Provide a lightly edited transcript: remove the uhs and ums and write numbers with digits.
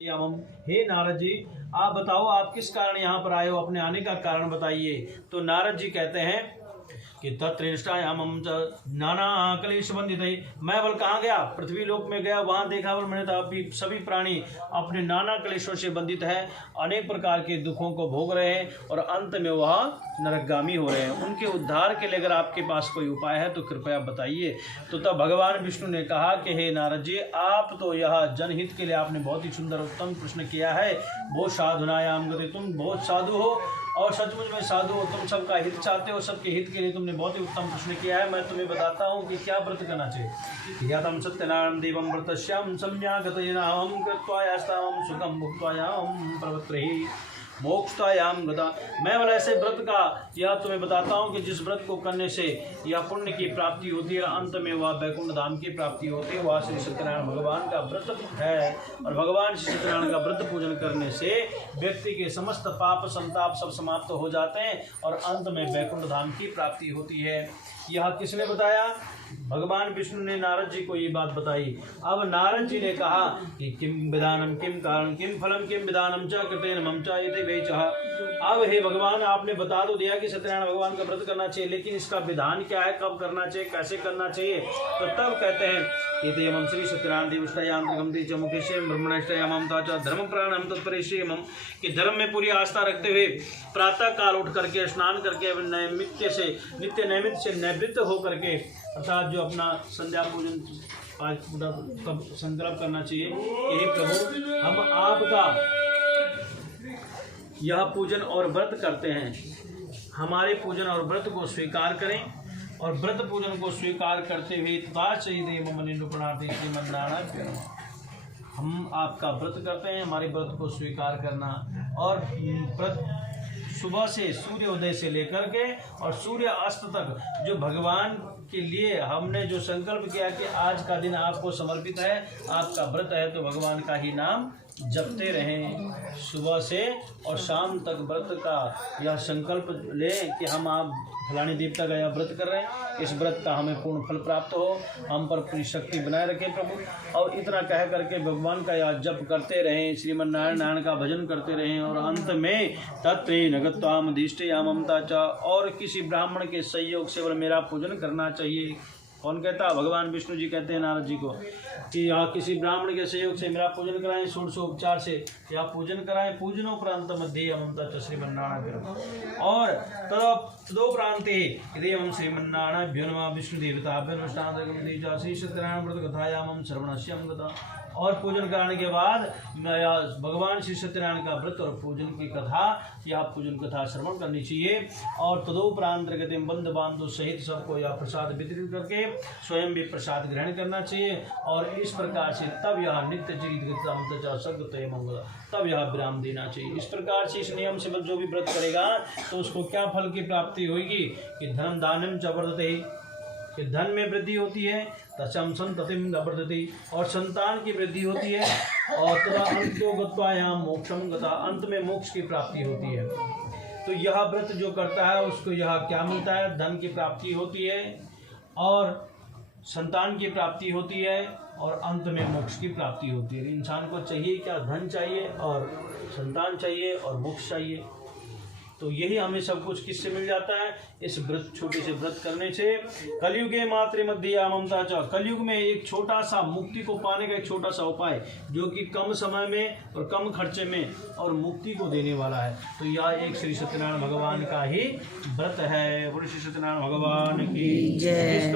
Yamam. हे नारद जी, आप बताओ आप किस कारण यहाँ पर आए हो, अपने आने का कारण बताइए। तो नारद जी कहते हैं कि तत्रेष्टायामम च नाना कलेश बंधित। मैं बल कहाँ गया, पृथ्वी लोक में गया, वहाँ देखा बल मैंने तो सभी प्राणी अपने नाना कलेशों से बंधित है, अनेक प्रकार के दुखों को भोग रहे हैं और अंत में वह नरकगामी हो रहे हैं। उनके उद्धार के लिए अगर आपके पास कोई उपाय है तो कृपया बताइए। तो तब भगवान विष्णु ने कहा कि हे नारद जी, आप तो यह जनहित के लिए आपने बहुत ही सुंदर उत्तम प्रश्न किया है। बहुत साधुनायाम गति, तुम बहुत साधु हो और सचमुच में साधु हो, तुम सबका हित चाहते हो, सबके हित के लिए तुमने बहुत ही उत्तम प्रश्न किया है। मैं तुम्हें बताता हूँ कि क्या व्रत करना चाहिए। यतम सत्यनारायण देवम व्रतश्याम सम्यागतयनाम कृत्वा यास्ताम सुखम भुक्त्वायाम प्रवृत्ति मोक्षतायाम गता। मैं वाला ऐसे व्रत का यह तुम्हें बताता हूँ कि जिस व्रत को करने से यह पुण्य की प्राप्ति होती है, अंत में वह वैकुंठ धाम की प्राप्ति होती है। वह श्री सत्यनारायण भगवान का व्रत है और भगवान श्री सत्यनारायण का व्रत पूजन करने से व्यक्ति के समस्त पाप संताप सब समाप्त हो जाते हैं और अंत में वैकुंठ धाम की प्राप्ति होती है। यह किसने बताया? भगवान विष्णु ने नारद जी को ये बात बताई। अब नारद जी ने कहा कि किम विधानम किम कारण किम फलम किम विधानम च कृतेन मम च इति वेचः। अब हे भगवान, आपने बता तो दिया कि सत्यनारायण भगवान का व्रत करना चाहिए, लेकिन इसका विधान क्या है, कब करना चाहिए, कैसे करना चाहिए? तो तब कहते हैं इति मम श्री सत्यनारायण देवष्टयाम च मुखेशे ब्रह्मणष्टयामम च धर्म प्राणम तत्परेशेमम, कि धर्म में पूरी आस्था रखते हुए प्रातः काल उठ करके स्नान करके नित्य नैमित्त से निवृत्त होकर के अर्थात जो अपना संध्या पूजन कब संकल्प करना चाहिए कि प्रभु हम आपका यह पूजन और व्रत करते हैं, हमारे पूजन और व्रत को स्वीकार करें। और व्रत पूजन को स्वीकार करते हुए तथा चाहिए मम निरूपणार्थी श्रीमन्नारायण, हम आपका व्रत करते हैं, हमारे व्रत को स्वीकार करना। और व्रत सुबह से सूर्योदय से लेकर के और सूर्य अस्त तक जो भगवान के लिए हमने जो संकल्प किया कि आज का दिन आपको समर्पित है, आपका व्रत है, तो भगवान का ही नाम जपते रहें। सुबह से और शाम तक व्रत का यह संकल्प लें कि हम आप फलानी देवता का यह व्रत कर रहे हैं, इस व्रत का हमें पूर्ण फल प्राप्त हो, हम पर पूरी शक्ति बनाए रखें प्रभु। और इतना कह करके भगवान का यह जप करते रहें, श्रीमन नारायण का भजन करते रहें और अंत में तत्रे नगत्वाम अधिष्ठयाममता च, और किसी ब्राह्मण के सहयोग से मेरा पूजन करना चाहिए। कौन कहता? भगवान विष्णु जी कहते हैं नारद जी को कि यहाँ किसी ब्राह्मण के सहयोग से मेरा पूजन कराएं, षोडशोपचार से या पूजन कराएं। पूजनोपरांत मध्य अममता च श्रीमन्नारायण। और तदो प्रांते इदेवं श्रीमन्नारायण नमः विष्णु देवताभ्यो नष्टांतरगमति श्री सत्यनारायण व्रत कथायामं श्रवणस्यं गता। और पूजन कराने के बाद भगवान श्री सत्यनारायण का व्रत और पूजन की कथा या पूजन कथा श्रवण करनी चाहिए। और तदोपरांत गतिम बंधु बांधव सहित सबको यह प्रसाद वितरित करके स्वयं भी प्रसाद ग्रहण करना चाहिए। और इस प्रकार से तब यह नित्य मंगल, तब यह विराम देना चाहिए। इस प्रकार से इस नियम से जो भी व्रत करेगा तो उसको क्या फल की प्राप्ति होगी कि धन दानम च वर्धते, कि धन में वृद्धि होती है, तचम संततिम वर्धति, और संतान की वृद्धि होती है, और तथा अंतो गत्वायाम मोक्षम गता, अंत में मोक्ष की प्राप्ति होती है। तो यह व्रत जो करता है उसको यह क्या मिलता है? धन की प्राप्ति होती है और संतान की प्राप्ति होती है और अंत में मोक्ष की प्राप्ति होती है। इंसान को चाहिए क्या? धन चाहिए और संतान चाहिए और मोक्ष चाहिए। तो यही हमें सब कुछ किससे मिल जाता है? इस व्रत, छोटे से व्रत करने से। कलयुगे मात्र मध्य ममता च, कलयुग में एक छोटा सा मुक्ति को पाने का एक छोटा सा उपाय जो कि कम समय में और कम खर्चे में और मुक्ति को देने वाला है। तो यह एक श्री सत्यनारायण भगवान का ही व्रत है। बोलो श्री सत्यनारायण भगवान की जय।